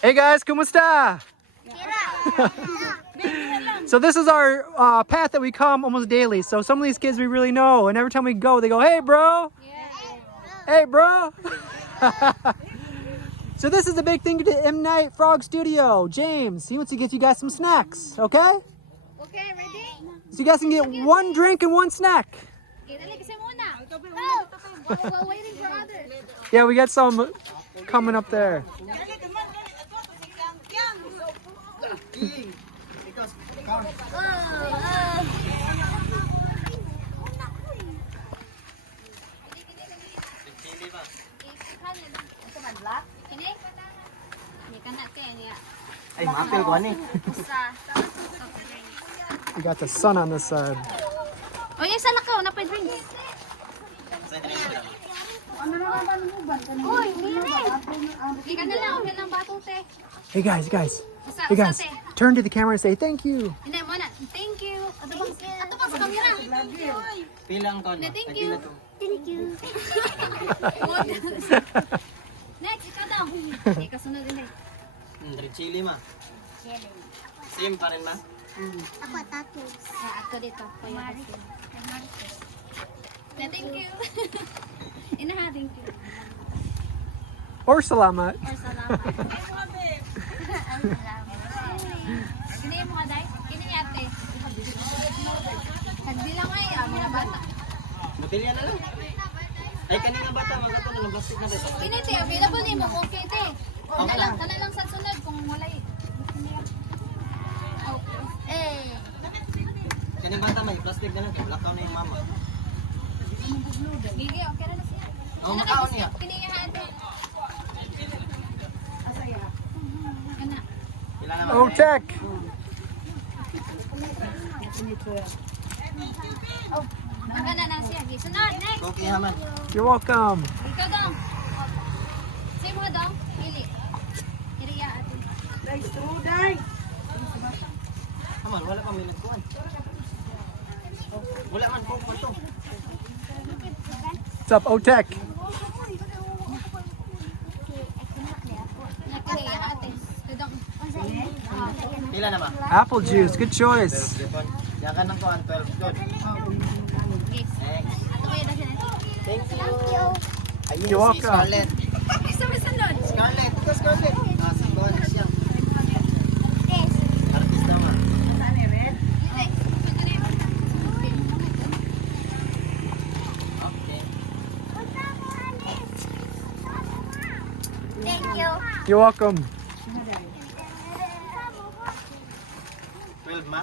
Hey guys, kumusta? So this is our path that we come almost daily. So some of these kids we really know, and every time we go, they go, "Hey, bro! Hey, bro!" So this is the big thing to M Night Frog Studio. James, he wants to get you guys some snacks, okay? Okay, ready? So you guys can get one drink and one snack. Okay, dali kasi muna. While waiting for others. Yeah, we got some coming up there. We got the sun on this side. Oh, yung sana ka, napay drink. Uy, hindi ka na lang, okay lang batote. Hey guys, turn to the camera and say thank you. Hindi mo na, thank you. Ato ba sa camera? Pilang to na. Thank you. Thank you. Next, ikaw daw. Hindi ka sunod din eh. Red chili ma. Same pa rin ma. Ako tacos. Ako dito. Thank you. Inaha, thank you. Or salamat. Or salamat. Kini mo ka, day? Kini yate. Nagbilang ay, mga bata. Botelya na lang. Ay, kanina bata, magato na ng plastic na rin. Kini, te, available ni mo. Okay, te. Kana lang sa sunod kung wala eh. Okay. Kanina bata, may plastic na lang. Lakaw na yung mama. Gigi, okay na siya. Oo, makaon niya. Kini nga ate. Asaya. Kana. Ilan naman? Oh, check. Magana na siya. Sunod, next. Okay, haman. You're welcome. Ikaw daw. Say mo daw. Pili. Iriya ate. Haman, wala pa may nagkuhan. Wala man po ito. What's up, Otech? Nakiriya ate. Pila na ma? Apple juice, good choice. Yakan ng kuhan, 12 good. Next. Thank you. Ayun, You're welcome. si Scarlett. Isa mo sunod. Scarlett, ito Scarlett. Si kuhan siya. Artista ma. Okay. Thank you. You're welcome. 12 ma?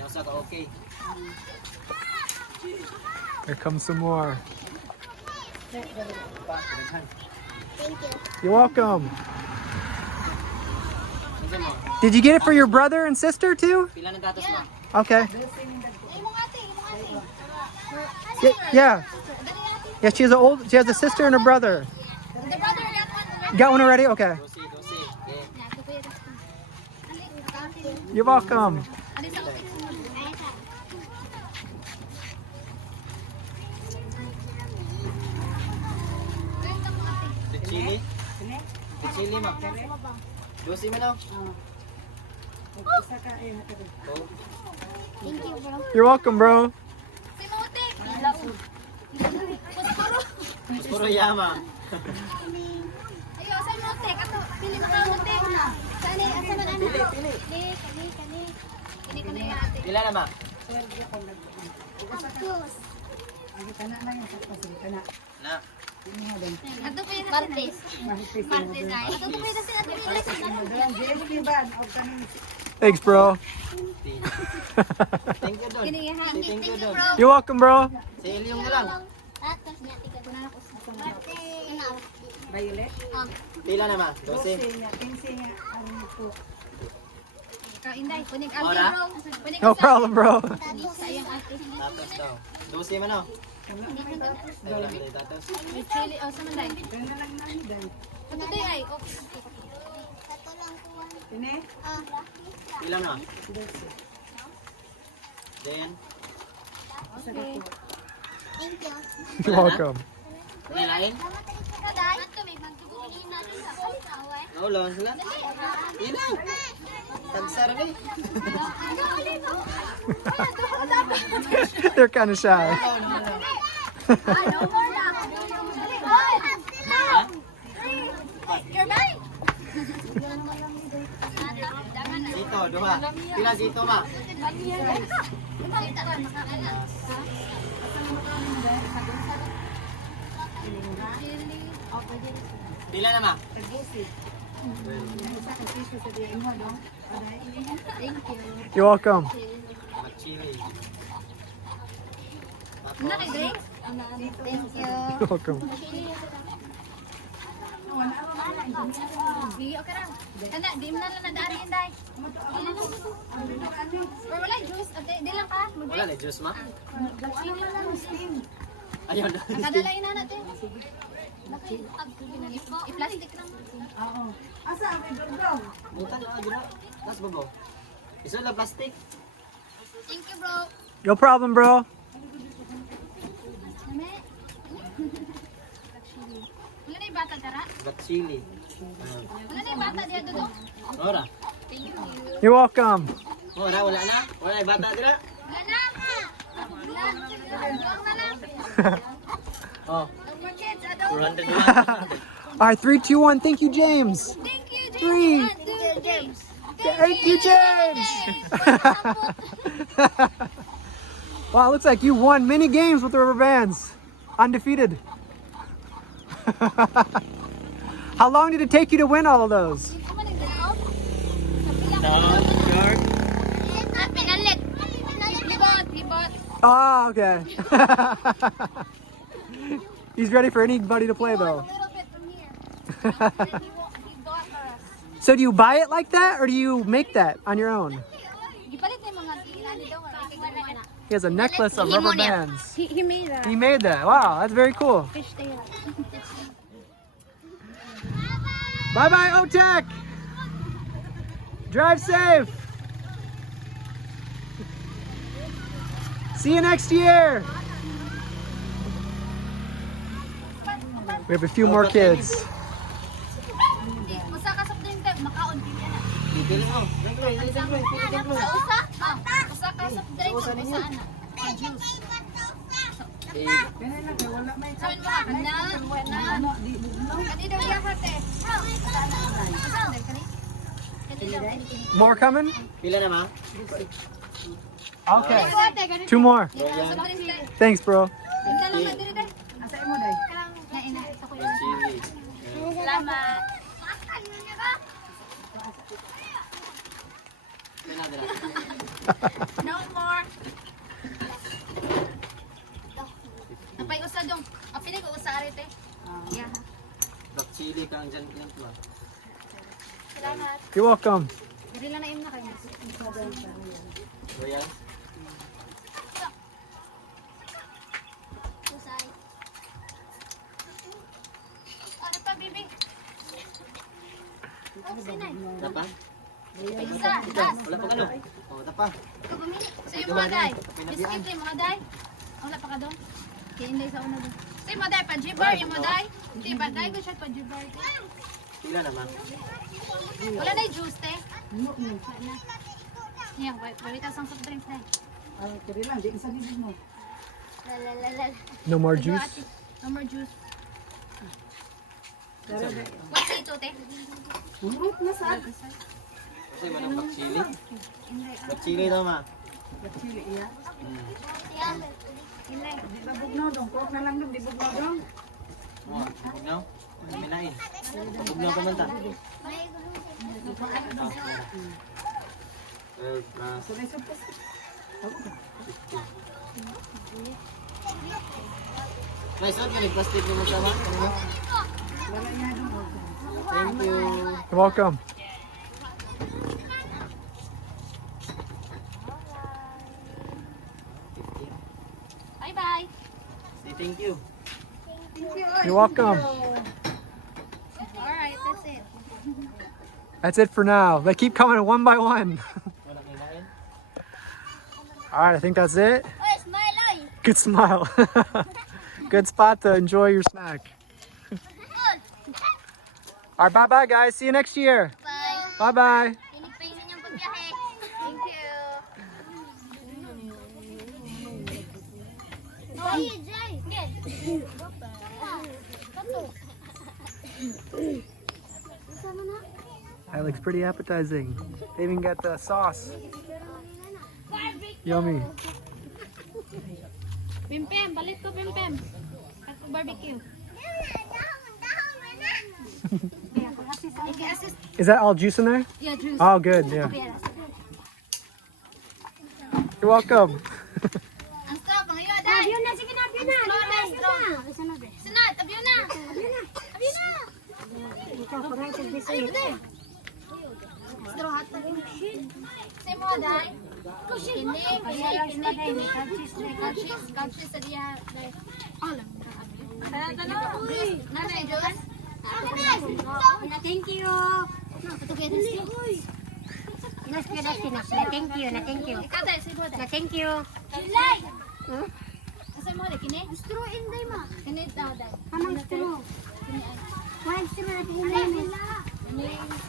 Yung ka okay. Here comes some more. Thank you. You're welcome. Minsan mo, Did you get it for your brother and sister too? pila ng gatas ma? Okay. Imong ate. Yeah. Yeah, she has a sister and a brother. The brother got one. Got one already? Okay. Dosi. Okay. You're welcome. The chili? The chili ma? Dosi mo na? Oh. Thank you, bro. You're welcome, bro. Puro yama. Ayo, sa mote. Kato, pili na ka mote. Saan eh? Asa man ano? Pili. Kini ko na yung ate. Pila na ma? Tapos. Na. Ato pa yung Martes. Martes ay. Ato pa yung Thanks, bro. Thank you, Don. Thank you, Don. You're welcome, bro. Sa Ilyong na lang. Tapos niya, tika ko na ako. Martes. Violet? Pila na ma? 12. Inday, punig ate Ora? bro. Punig No problem, bro. sayang ate. Tatos daw. 12 man oh. Ay, wala ka tatos. Chili, oh, sa manday. Ito tayo ay, okay. Pila na? Then, Thank you. You're welcome. Nilain? Daday. Ato may magtugugin natin sa away. Naulang sila. Yan lang. Tagsar ni. They're kind of shy. No more na. You're right. Sito, duha. Pila sito ma? Pila na ma? Thank you. You're welcome. Chili. Naki drink? Thank you. You're welcome. Sige, okay lang. Kana, di mo na lang nadari yun, day. Or wala, juice. Ate, di lang ka. Wala na juice ma? Sino lang, steam. Ayun. Nakadalain na natin. I-plastic lang. Buta na dira. Tas babaw. Iso la plastic. Thank you, bro. No problem, bro. Name? Wala na yung bata, tara? Got chili. Wala na yung bata, diya dodo. Ora. Thank you. You're welcome. Ora wala na. Wala yung bata dira. Wala na! Wala. Wala na lang. Oh, No more kids, I don't. 400 All right, 3, 2, 1. Thank you, James. Thank you, James. Three. James. Thank you, James. Wow, it looks like you won many games with the rubber bands. Undefeated. How long did it take you to win all of those? Pinalit. He bought. Oh, okay. He's ready for anybody to play, though. A little bit from here. He bought us. So do you buy it like that, or do you make that on your own? Gipalit na yung mga ano daw. He has a necklace of rubber bands. He made a He made that. Wow, that's very cool. fish tail. Bye-bye, O-Tech. Drive safe. See you next year. We have a few more kids. Usa ka sa drink tayo, makaon din yan. Dili mo. Dengloy, dengloy, dengloy. Sa usa? Usa ka sa drink, usa ana. Juice. Sabi mo, kana. Kani daw iya hate. More coming? Pila na ma? Okay. 2 more. Thanks, bro. Chili. Salamat. Pila dira. No more. Napay usa dong. Apili ko usa arete. Yeah. Got chili kang dyan lang ma. Salamat. You're welcome. Dili lang na imna kayo. Royal. Usay. Ano pa, bibi? Oh, sinay. Tapa? Isa, das. Wala pa kano? Oh, tapa. Ikaw bumili. Sa iyo mga day. Biscuit rin mga day. Wala pa ka doon. Kaya hindi sa una doon. Sa iyo mga day, pa-jibar yung mga day. Hindi, ba day ko siya pa-jibar. Pila na ma? Wala na yung juice, te. Yan, balitas ang soft drinks na. Lalalala. No more juice? No more juice. What's ito, te? Kasi mo ng black chili? Black chili daw ma. Oh, bugnaw? Minain. Bugnaw ka man ta. Nice, okay, nag-plastic mo sama. Thank you. You're welcome. Bye-bye. Say thank you. You're welcome. Alright, that's it. That's it for now. They keep coming one by one. Wala kinain? All right, I think that's it. Where's my life? Good smile. Good spot to enjoy your snack. Alright, bye-bye guys. See you next year. Bye. Bye-bye. Pinipingin yung pagbiyahe. Thank you. Oh, Jay. That looks pretty appetizing. They even got the sauce. Yummy. Pimpem, balit ko pimpem. At barbecue. Is that all juice in there? Yeah, juice. Oh, good. Yeah. You're welcome. Ang straw, pangayo, Day. Abiyo na, sige na, abiyo na. Straw na, straw. Sunod, abiyo na. Abiyo na. Abiyo na. Abiyo na. Straw hot. Say mo, Day. Kini. Kagsis sa diya, Day. Alam. Nanay, Diyos. Thank you. Thank you. Ikaw, Day, say mo, Day. Thank you. July! Asa mo, Day, kini? Straw in, Day, ma. Kini daw, Day. Amang straw. Kini, ay. One straw na tingin.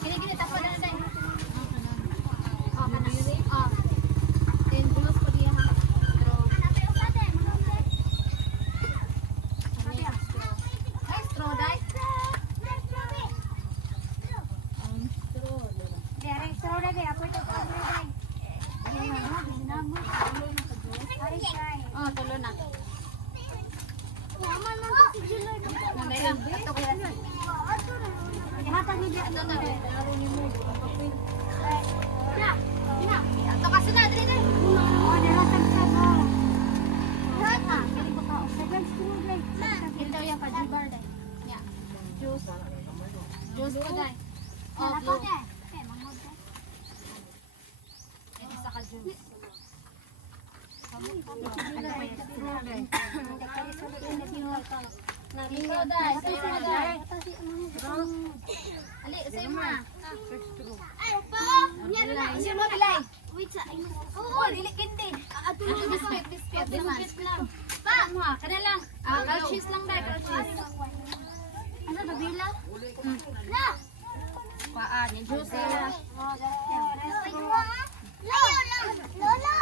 Kini, tapo na, Day. Oh, kanang. Oh. Then, bulos ko diya, ha. Ay, straw, Day. Dereng straw na dia. Ako ito pa rin. Oh, tulo na. Nanay, ah. Ato ko yan. Hatag ni dia. Ato na. Ato kasi na, dali na. Oh, derasag sa bo. Second straw guys. Ito yung pajibar, Day. Yeah. Juice. Juice ko, Day. Oh, blue. Ito sa ka-juice. Ikaw, Day. Sa'yo na, Day. Ali, sa'yo mo na. Ay, pa! Kunyari na. Sa'yo mo, Bilay. Wait, sa'yo. Oo, dili kindi. Ato na, biscuit. Biscuit lang. Pa, mo ha. Kana lang. Cal cheese lang, Day. Cal cheese. Ano, babila? Na! Paan, yung juice na. Lola!